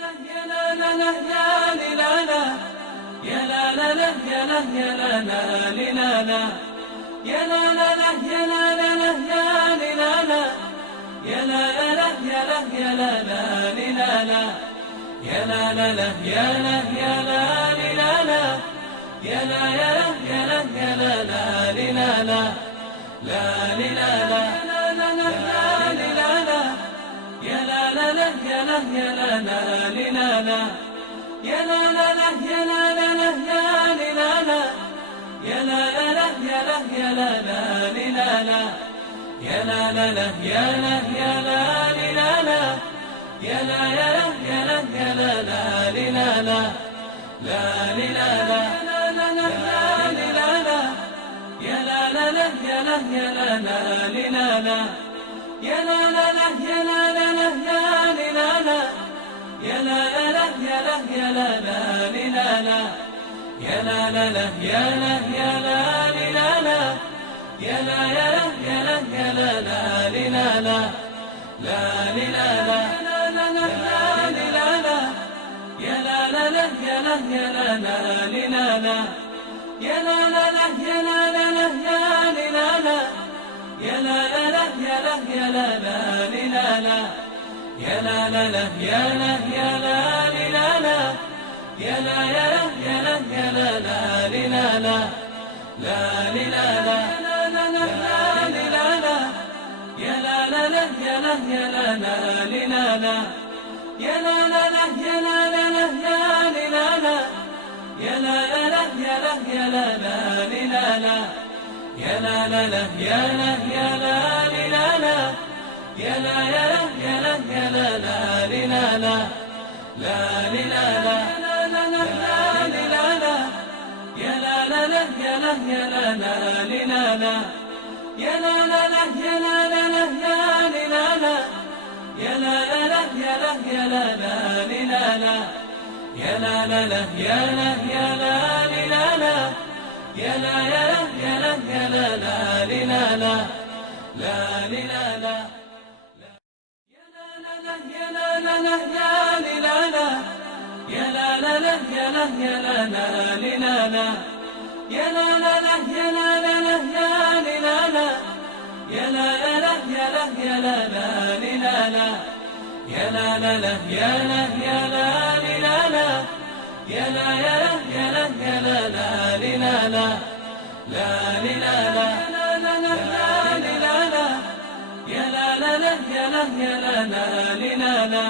يا لا لا لا يا لي لا لا يا لا لا لا يا لا يا لا لا لي لا لا يا لا لا لا يا لا لا لا يا لي لا لا يا لا لا لا يا لا يا لا لا لي لا لا يا لا لا لا يا لا يا لا لي لا لا يا لا يا لا يا لا يا لا لا لي لا لا لا لي لا لا لا لا لا لي لا لا يا لا لا لا يا لا يا لا لا لي لا لا يا لا لا لا يا لا لا لا يا لي لا لا يا لا لا لا يا لا يا لا لا لي لا لا يا لا لا لا يا لا يا لا لي لا لا يا لا يا لا يا لا يا لا لا لي لا لا لا لي لا لا لا لا لا لي لا لا يا لا لا لا يا لا يا لا لا لي لا لا يا لا لا لا يا لا لا لا يا لي لا لا يا لا لا لا يا لا يا لا لا لي لا لا يا لا لا لا يا لا يا لا لي لا لا يا لا يا لا يا لا يا لا لا لي لا لا لا لي لا لا لا لا لا لي لا لا يا لا لا لا يا لا يا لا لا لي لا لا يا لا لا لا يا لا لا لا يا لي لا لا يا لا لا لا يا لا يا لا لا لي لا لا يا لا لا لا يا لا يا لا لي لا لا يا لا يا لا يا لا يا لا لا لي لا لا لا لي لا لا لا لا لا لي لا لا يا لا لا لا يا لا يا لا لا لي لا لا يا لا لا لا يا لا لا لا يا لي لا لا يا لا لا لا يا لا يا لا لا لي لا لا يا لا لا لا يا لا يا لا لي لا لا يا لا يا لا يا لا يا لا لا لي لا لا لا لي لا لا لا لا لا لي لا لا يا لا لا لا يا لا يا لا لا لي لا لا يا لا لا لا يا لا لا لا يا لي لا لا يا لا لا لا يا لا يا لا لا لي لا لا يا لا لا لا يا لا يا لا لي لا لا يا لا يا لا يا لا يا لا لا لي لا لا لا لي لا لا يا لا لا لا يا لا لا لا يا لي لا لا يا لا لا لا يا لا يا لا لا لي لا لا يا لا لا لا يا لا لا لا يا لي لا لا يا لا لا لا يا لا يا لا لا لي لا لا يا لا لا لا يا لا يا لا لي لا لا يا لا يا لا يا لا يا لا لا لي لا لا لا لي لا لا لا لا لا لي لا لا يا لا لا لا يا لا يا لا لا لي لا لا